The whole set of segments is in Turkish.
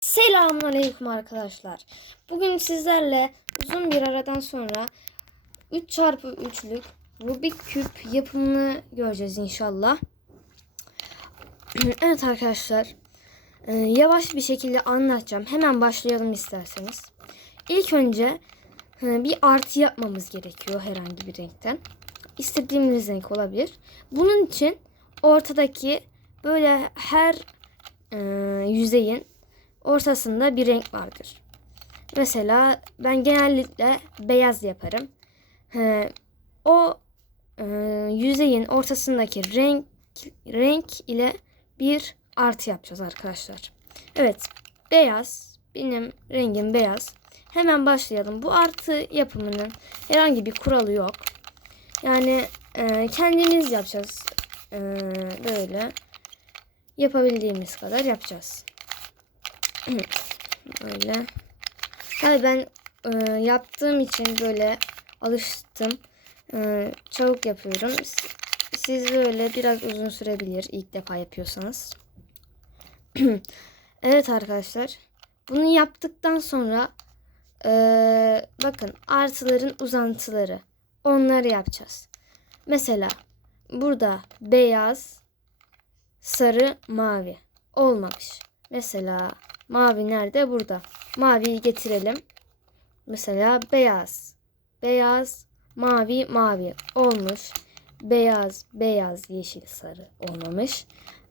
Selamünaleyküm arkadaşlar. Bugün sizlerle uzun bir aradan sonra 3 çarpı 3'lük Rubik küp yapımını göreceğiz inşallah. evet arkadaşlar. e, Yavaş bir şekilde anlatacağım. Hemen başlayalım isterseniz. İlk önce e, bir artı yapmamız gerekiyor herhangi bir renkten. İstediğimiz renk olabilir. Bunun için ortadaki böyle her e, yüzeyin ortasında bir renk vardır. Mesela ben genellikle beyaz yaparım. O e, yüzeyin ortasındaki renk renk ile bir artı yapacağız arkadaşlar. Evet, beyaz. Benim rengim beyaz. Hemen başlayalım. Bu artı yapımının herhangi bir kuralı yok. Yani e, kendimiz yapacağız. E, böyle yapabildiğimiz kadar yapacağız. Böyle. Tabii ben e, yaptığım için böyle alıştım. E, çabuk yapıyorum. Siz böyle biraz uzun sürebilir ilk defa yapıyorsanız. evet arkadaşlar. Bunu yaptıktan sonra e, bakın artıların uzantıları. Onları yapacağız. Mesela burada beyaz, sarı, mavi olmamış. Mesela mavi nerede? Burada. Maviyi getirelim. Mesela beyaz. Beyaz, mavi, mavi olmuş. Beyaz, beyaz, yeşil, sarı olmamış.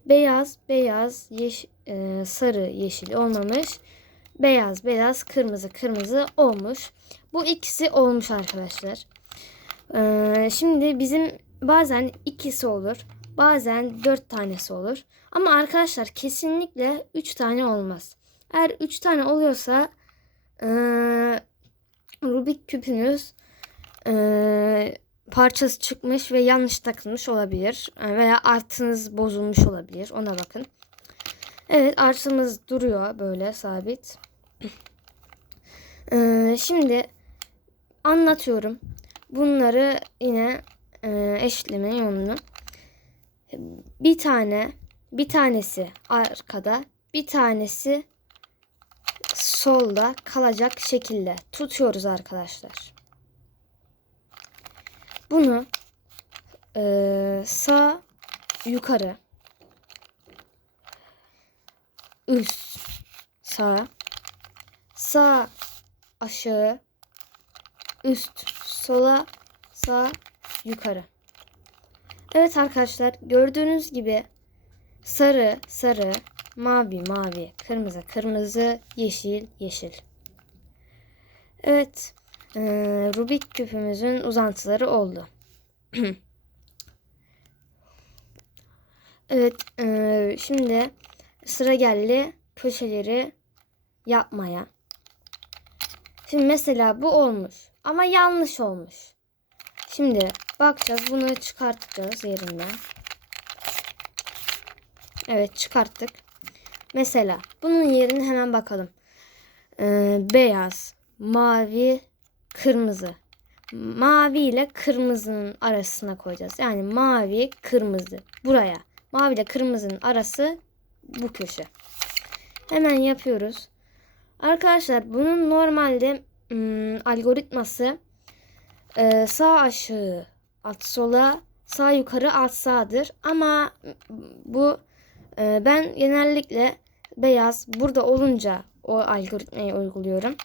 Beyaz, beyaz, yeş e, sarı, yeşil olmamış. Beyaz, beyaz, kırmızı, kırmızı olmuş. Bu ikisi olmuş arkadaşlar. Ee, şimdi bizim bazen ikisi olur. Bazen dört tanesi olur. Ama arkadaşlar kesinlikle üç tane olmaz. Eğer üç tane oluyorsa eee, Rubik küpünüz eee, parçası çıkmış ve yanlış takılmış olabilir. E, Veya artınız bozulmuş olabilir. Ona bakın. Evet artımız duruyor böyle sabit. Eee, şimdi anlatıyorum. Bunları yine eee eşitleme yolunu. Bir tane, bir tanesi arkada, bir tanesi solda kalacak şekilde tutuyoruz arkadaşlar. Bunu eee, sağ yukarı üst sağ sağ aşağı üst sola sağ yukarı. Evet arkadaşlar gördüğünüz gibi sarı sarı mavi mavi kırmızı kırmızı yeşil yeşil. Evet eee, Rubik küpümüzün uzantıları oldu. evet eee, şimdi sıra geldi köşeleri yapmaya. Şimdi mesela bu olmuş ama yanlış olmuş. Şimdi bakacağız bunu çıkartacağız yerinden. Evet çıkarttık. Mesela bunun yerine hemen bakalım. Ee, beyaz, mavi, kırmızı. Mavi ile kırmızının arasına koyacağız. Yani mavi, kırmızı. Buraya. Mavi ile kırmızının arası bu köşe. Hemen yapıyoruz. Arkadaşlar bunun normalde ım, algoritması ee, sağ aşağı alt sola sağ yukarı alt sağdır ama bu e, ben genellikle beyaz burada olunca o algoritmayı uyguluyorum.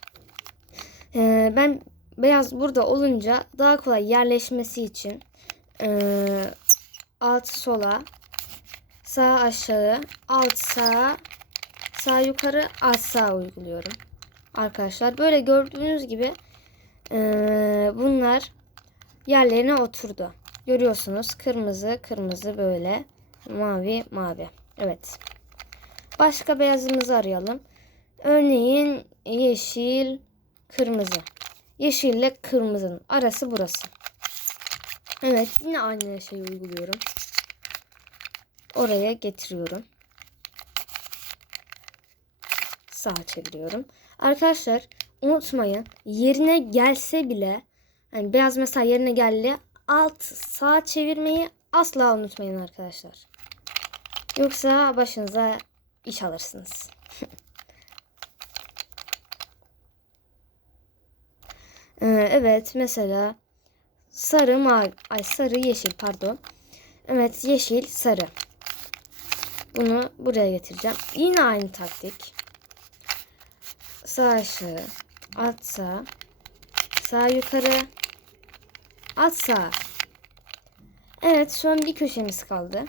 Ee, ben beyaz burada olunca daha kolay yerleşmesi için e, alt sola sağ aşağı alt sağ sağ yukarı alt sağ uyguluyorum. Arkadaşlar böyle gördüğünüz gibi ee, bunlar yerlerine oturdu. Görüyorsunuz kırmızı kırmızı böyle mavi mavi. Evet. Başka beyazımızı arayalım. Örneğin yeşil kırmızı. Yeşille kırmızının arası burası. Evet yine aynı şeyi uyguluyorum. Oraya getiriyorum. Sağa çeviriyorum. Arkadaşlar unutmayın yerine gelse bile yani beyaz mesela yerine geldi alt sağa çevirmeyi asla unutmayın arkadaşlar. Yoksa başınıza iş alırsınız. Ee, evet mesela sarı mavi ay sarı yeşil pardon. Evet yeşil sarı. Bunu buraya getireceğim. Yine aynı taktik. Sağ ışığı at sağ. Sağ yukarı. At sağ. Evet son bir köşemiz kaldı.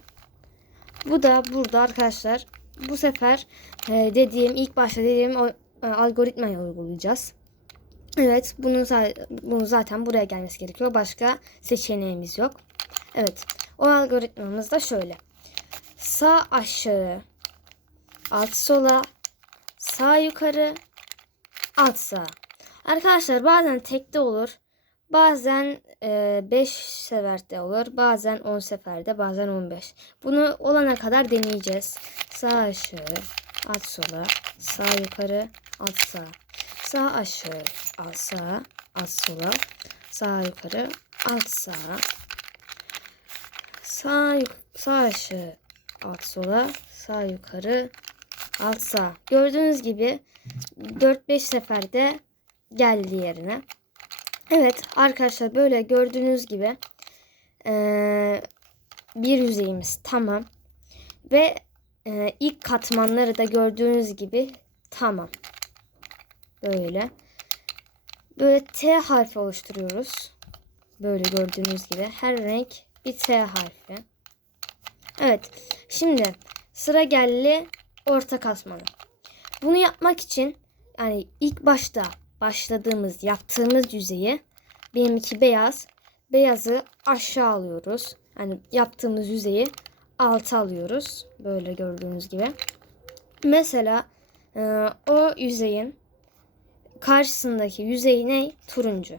Bu da burada arkadaşlar. Bu sefer e, dediğim ilk başta dediğim o, e, algoritmayı uygulayacağız. Evet bunu, za- bunu zaten buraya gelmesi gerekiyor. Başka seçeneğimiz yok. Evet o algoritmamız da şöyle. Sağ aşağı alt sola sağ yukarı alt sağ. Arkadaşlar bazen tekte olur. Bazen 5 seferde olur. Bazen 10 seferde. Bazen 15. Bunu olana kadar deneyeceğiz. Sağ aşağı. Alt sola. Sağ yukarı. Alt sağ. Sağ aşağı. Alt sağ. Alt sola. Sağ yukarı. Alt sağ. Sağ, sağ aşağı. Alt sola. Sağ yukarı. Alt sağ. Gördüğünüz gibi 4-5 seferde geldi yerine. Evet arkadaşlar böyle gördüğünüz gibi eee, bir yüzeyimiz tamam. Ve eee, ilk katmanları da gördüğünüz gibi tamam. Böyle. Böyle T harfi oluşturuyoruz. Böyle gördüğünüz gibi her renk bir T harfi. Evet. Şimdi sıra geldi orta katmanı. Bunu yapmak için yani ilk başta başladığımız yaptığımız yüzeyi benimki beyaz. Beyazı aşağı alıyoruz. Yani yaptığımız yüzeyi alta alıyoruz. Böyle gördüğünüz gibi. Mesela e, o yüzeyin karşısındaki yüzey ne? Turuncu.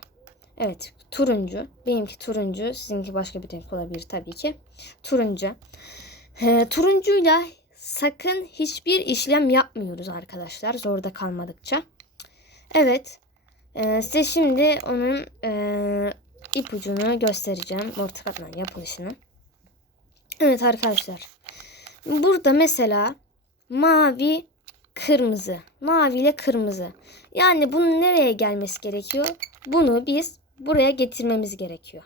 Evet turuncu. Benimki turuncu. Sizinki başka bir renk olabilir tabii ki. Turuncu. E, turuncuyla sakın hiçbir işlem yapmıyoruz arkadaşlar. Zorda kalmadıkça. Evet. Ee, size şimdi onun e, ipucunu göstereceğim. Orta katman yapılışını. Evet arkadaşlar. Burada mesela mavi kırmızı. Mavi ile kırmızı. Yani bunun nereye gelmesi gerekiyor? Bunu biz buraya getirmemiz gerekiyor.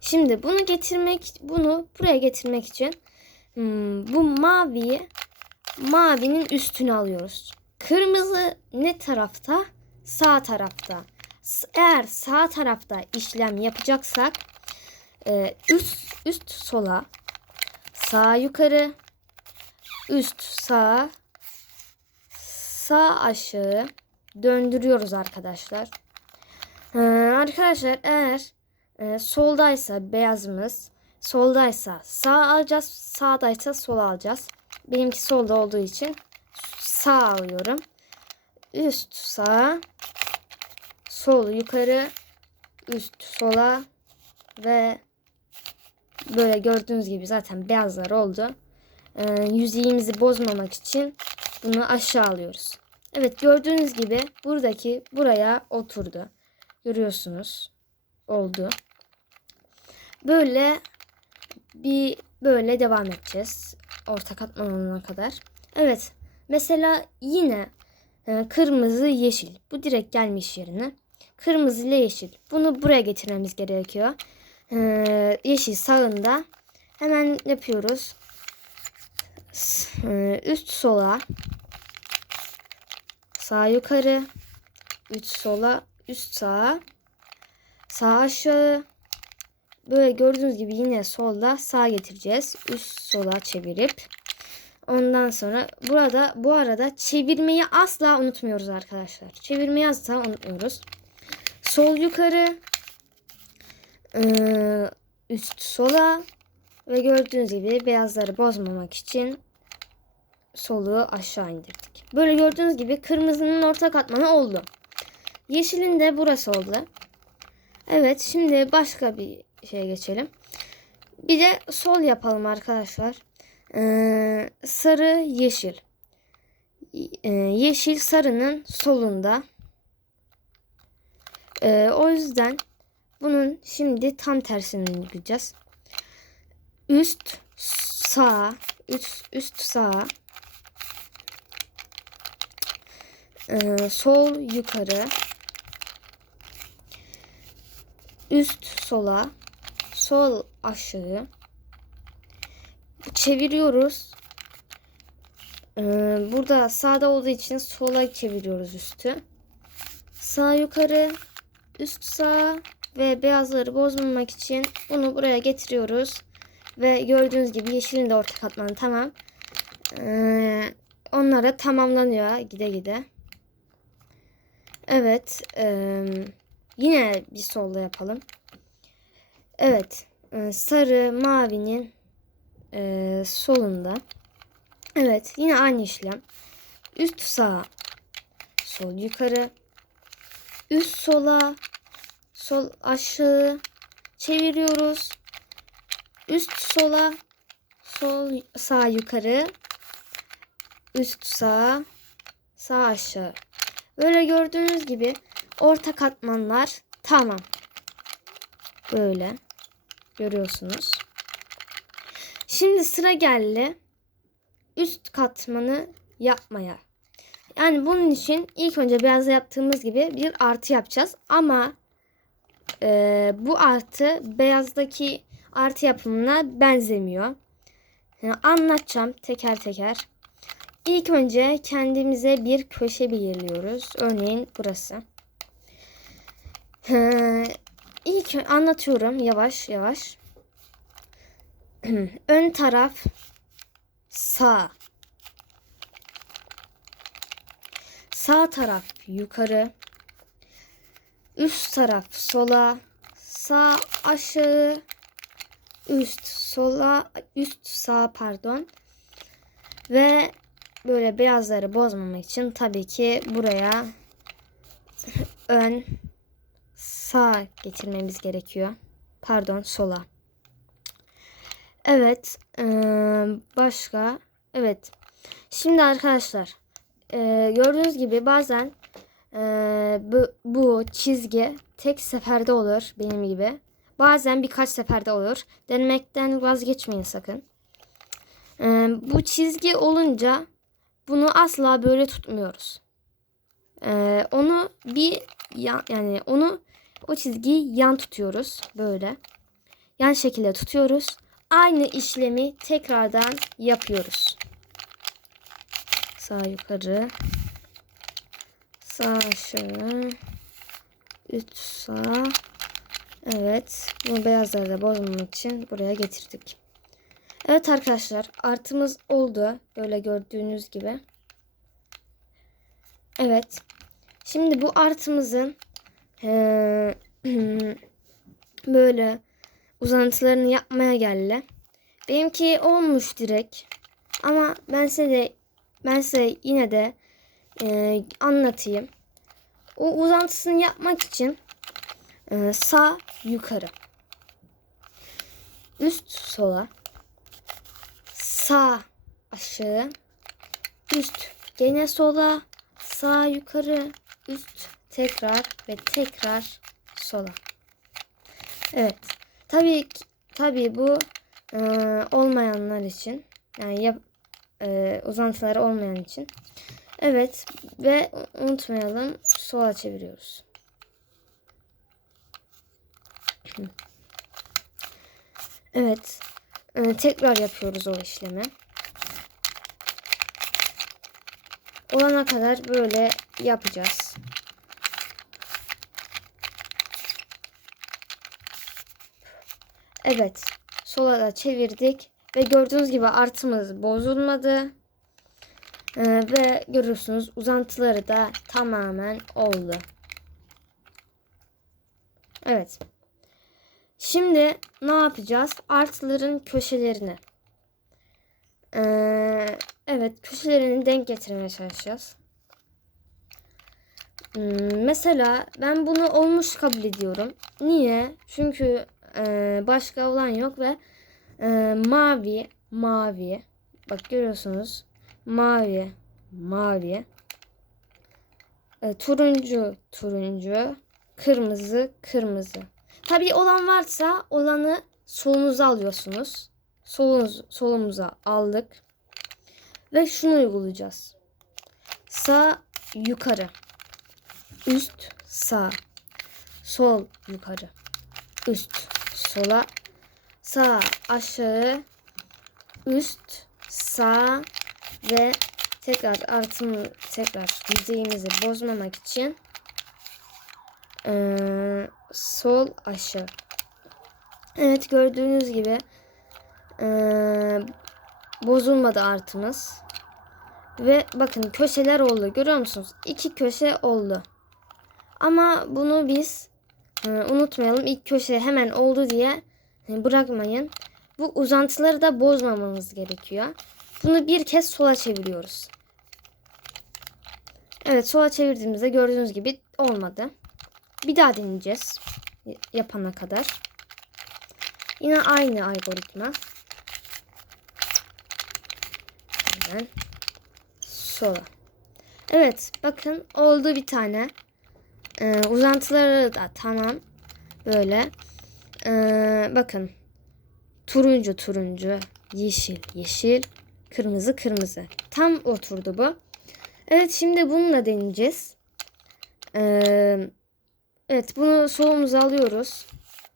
Şimdi bunu getirmek, bunu buraya getirmek için hmm, bu maviyi mavinin üstüne alıyoruz. Kırmızı ne tarafta? Sağ tarafta. Eğer sağ tarafta işlem yapacaksak e, üst üst sola, sağ yukarı, üst sağa, sağ aşağı döndürüyoruz arkadaşlar. Arkadaşlar eğer e, soldaysa beyazımız, soldaysa sağ alacağız, sağdaysa sol alacağız. Benimki solda olduğu için sağ alıyorum. Üst sağ, sol yukarı, üst sola ve böyle gördüğünüz gibi zaten beyazlar oldu. Ee, yüzeyimizi bozmamak için bunu aşağı alıyoruz. Evet gördüğünüz gibi buradaki buraya oturdu. Görüyorsunuz. Oldu. Böyle bir böyle devam edeceğiz. Orta katman olana kadar. Evet. Mesela yine e, kırmızı yeşil. Bu direkt gelmiş yerine. Kırmızı ile yeşil. Bunu buraya getirmemiz gerekiyor. E, yeşil sağında. Hemen yapıyoruz. E, üst sola. Sağ yukarı. Üst sola. Üst sağa. Sağ aşağı. Böyle gördüğünüz gibi yine solda sağ getireceğiz. Üst sola çevirip. Ondan sonra burada bu arada çevirmeyi asla unutmuyoruz arkadaşlar. Çevirmeyi asla unutmuyoruz. Sol yukarı. Üst sola. Ve gördüğünüz gibi beyazları bozmamak için soluğu aşağı indirdik. Böyle gördüğünüz gibi kırmızının orta katmanı oldu. Yeşilin de burası oldu. Evet şimdi başka bir şeye geçelim. Bir de sol yapalım arkadaşlar. Ee, sarı yeşil. Ee, yeşil sarının solunda. Ee, o yüzden bunun şimdi tam tersini yapacağız. Üst sağ, üst üst sağ. Sol yukarı. üst sola, sol aşağı çeviriyoruz. Ee, burada sağda olduğu için sola çeviriyoruz üstü. Sağ yukarı, üst sağ ve beyazları bozmamak için bunu buraya getiriyoruz. Ve gördüğünüz gibi yeşilin de orta katmanı tamam. Ee, onlara tamamlanıyor gide gide. Evet. eee, yine bir solda yapalım. Evet. e, sarı mavinin e, solunda. Evet. Yine aynı işlem. Üst sağ. Sol yukarı. Üst sola. Sol aşağı. Çeviriyoruz. Üst sola. Sol sağ yukarı. Üst sağ. Sağ aşağı. Böyle gördüğünüz gibi orta katmanlar tamam. Böyle görüyorsunuz. Şimdi sıra geldi üst katmanı yapmaya. Yani bunun için ilk önce beyazda yaptığımız gibi bir artı yapacağız. Ama e, bu artı beyazdaki artı yapımına benzemiyor. Yani anlatacağım teker teker. İlk önce kendimize bir köşe belirliyoruz. Örneğin burası. Ee, anlatıyorum yavaş yavaş. Ön taraf sağ. Sağ taraf yukarı. Üst taraf sola. Sağ aşağı. Üst sola. Üst sağ pardon. Ve böyle beyazları bozmamak için tabii ki buraya ön sağ getirmemiz gerekiyor. Pardon sola. Evet. başka. Evet. Şimdi arkadaşlar gördüğünüz gibi bazen bu, bu çizgi tek seferde olur benim gibi. Bazen birkaç seferde olur. Denemekten vazgeçmeyin sakın. Bu çizgi olunca bunu asla böyle tutmuyoruz. Onu bir yan, yani onu o çizgiyi yan tutuyoruz böyle. Yan şekilde tutuyoruz. Aynı işlemi tekrardan yapıyoruz. Sağ yukarı. Sağ aşağı. Üst sağ. Evet. Bu beyazları da bozmamak için buraya getirdik. Evet arkadaşlar artımız oldu. Böyle gördüğünüz gibi. Evet. Şimdi bu artımızın eee, böyle uzantılarını yapmaya geldi. Benimki olmuş direkt. Ama ben size de ben size yine de eee, anlatayım. O uzantısını yapmak için eee, sağ yukarı. Üst sola sağ aşağı üst gene sola sağ yukarı üst tekrar ve tekrar sola. Evet. Tabii tabii bu e, olmayanlar için yani yap, e, uzantıları olmayan için. Evet ve unutmayalım sola çeviriyoruz. Evet. e, tekrar yapıyoruz o işlemi. olana kadar böyle yapacağız. Evet. Sola da çevirdik. Ve gördüğünüz gibi artımız bozulmadı. Ee, ve görüyorsunuz uzantıları da tamamen oldu. Evet. Şimdi ne yapacağız? Artıların köşelerini. Ee, evet köşelerini denk getirmeye çalışacağız. Hmm, mesela ben bunu olmuş kabul ediyorum. Niye? Çünkü e, başka olan yok ve e, mavi mavi bak görüyorsunuz mavi mavi e, turuncu turuncu kırmızı kırmızı. Tabii olan varsa olanı solunuza alıyorsunuz. Solunuz, solumuza aldık. Ve şunu uygulayacağız. Sağ yukarı. Üst sağ. Sol yukarı. üst, sola, sağ, aşağı, üst, sağ ve tekrar artımı tekrar yüzeyimizi bozmamak için eee, sol aşağı. Evet gördüğünüz gibi eee, bozulmadı artımız. Ve bakın köşeler oldu. Görüyor musunuz? İki köşe oldu. Ama bunu biz e, unutmayalım. İlk köşe hemen oldu diye e, bırakmayın. Bu uzantıları da bozmamamız gerekiyor. Bunu bir kez sola çeviriyoruz. Evet sola çevirdiğimizde gördüğünüz gibi olmadı. Bir daha deneyeceğiz. Yapana kadar. Yine aynı algoritma. Hemen sola. Evet bakın oldu bir tane. Ee, uzantıları da tamam. Böyle. Ee, bakın. Turuncu turuncu. Yeşil yeşil. Kırmızı kırmızı. Tam oturdu bu. Evet şimdi bununla deneyeceğiz. Ee, evet bunu solumuza alıyoruz.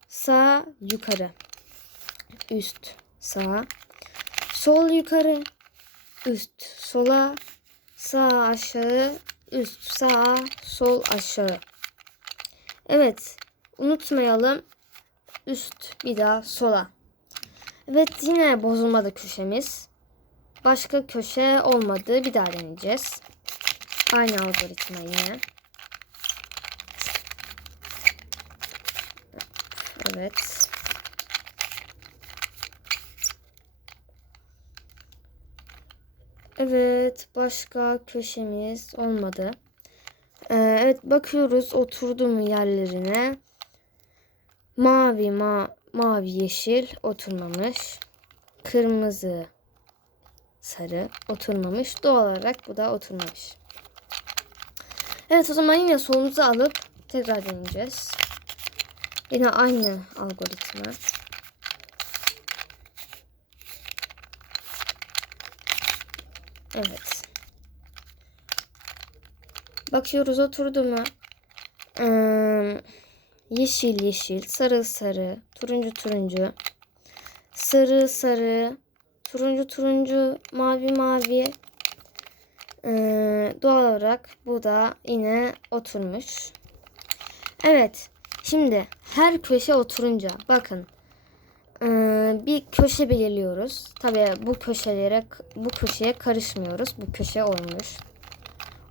Sağ yukarı. Üst sağ. Sol yukarı. Üst sola. Sağ aşağı. Üst sağ. Sol aşağı. Evet. Unutmayalım. Üst bir daha sola. Evet yine bozulmadı köşemiz. Başka köşe olmadı. Bir daha deneyeceğiz. Aynı algoritma yine. Evet. Evet, başka köşemiz olmadı. Ee, evet, bakıyoruz oturdu mu yerlerine. Mavi, ma mavi, yeşil oturmamış. Kırmızı, sarı oturmamış. Doğal olarak bu da oturmamış. Evet, o zaman yine solumuzu alıp tekrar deneyeceğiz. Yine aynı algoritma. Evet. Bakıyoruz oturdu mu? Ee, yeşil yeşil, sarı sarı, turuncu turuncu, sarı sarı, turuncu turuncu, mavi mavi. Ee, doğal olarak bu da yine oturmuş. Evet. Şimdi her köşe oturunca bakın bir köşe belirliyoruz. Tabii bu köşelere bu köşeye karışmıyoruz. Bu köşe olmuş.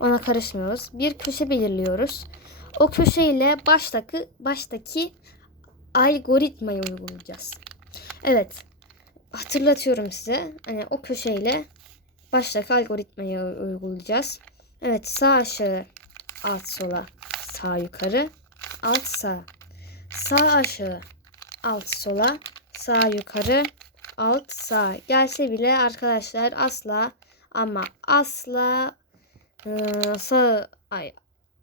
Ona karışmıyoruz. Bir köşe belirliyoruz. O köşe ile baştaki baştaki algoritmayı uygulayacağız. Evet. Hatırlatıyorum size. Hani o köşeyle baştaki algoritmayı uygulayacağız. Evet, sağ aşağı, alt sola, sağ yukarı, alt sağ. Sağ aşağı, alt sola, sağ yukarı, alt sağ. Gelse bile arkadaşlar asla ama asla e, sağ ay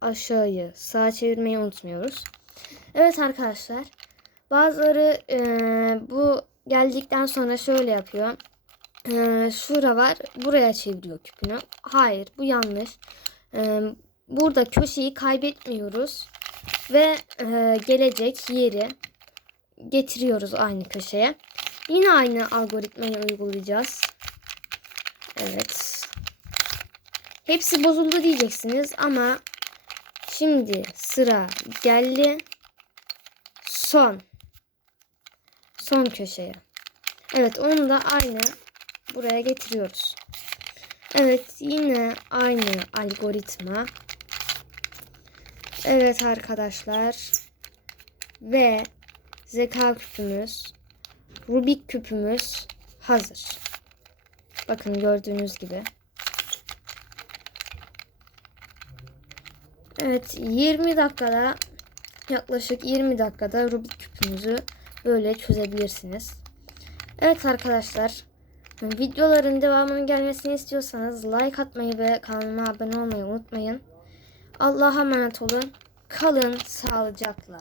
aşağıyı sağa çevirmeyi unutmuyoruz. Evet arkadaşlar. Bazıları e, bu geldikten sonra şöyle yapıyor. E, şura var. Buraya çeviriyor küpünü. Hayır bu yanlış. E, burada köşeyi kaybetmiyoruz. Ve e, gelecek yeri getiriyoruz aynı köşeye. Yine aynı algoritmayı uygulayacağız. Evet. Hepsi bozuldu diyeceksiniz ama şimdi sıra geldi. Son. Son köşeye. Evet onu da aynı buraya getiriyoruz. Evet yine aynı algoritma. Evet arkadaşlar. Ve zeka küpümüz, Rubik küpümüz hazır. Bakın gördüğünüz gibi. Evet 20 dakikada yaklaşık 20 dakikada Rubik küpünüzü böyle çözebilirsiniz. Evet arkadaşlar videoların devamının gelmesini istiyorsanız like atmayı ve kanalıma abone olmayı unutmayın. Allah'a emanet olun. Kalın sağlıcakla.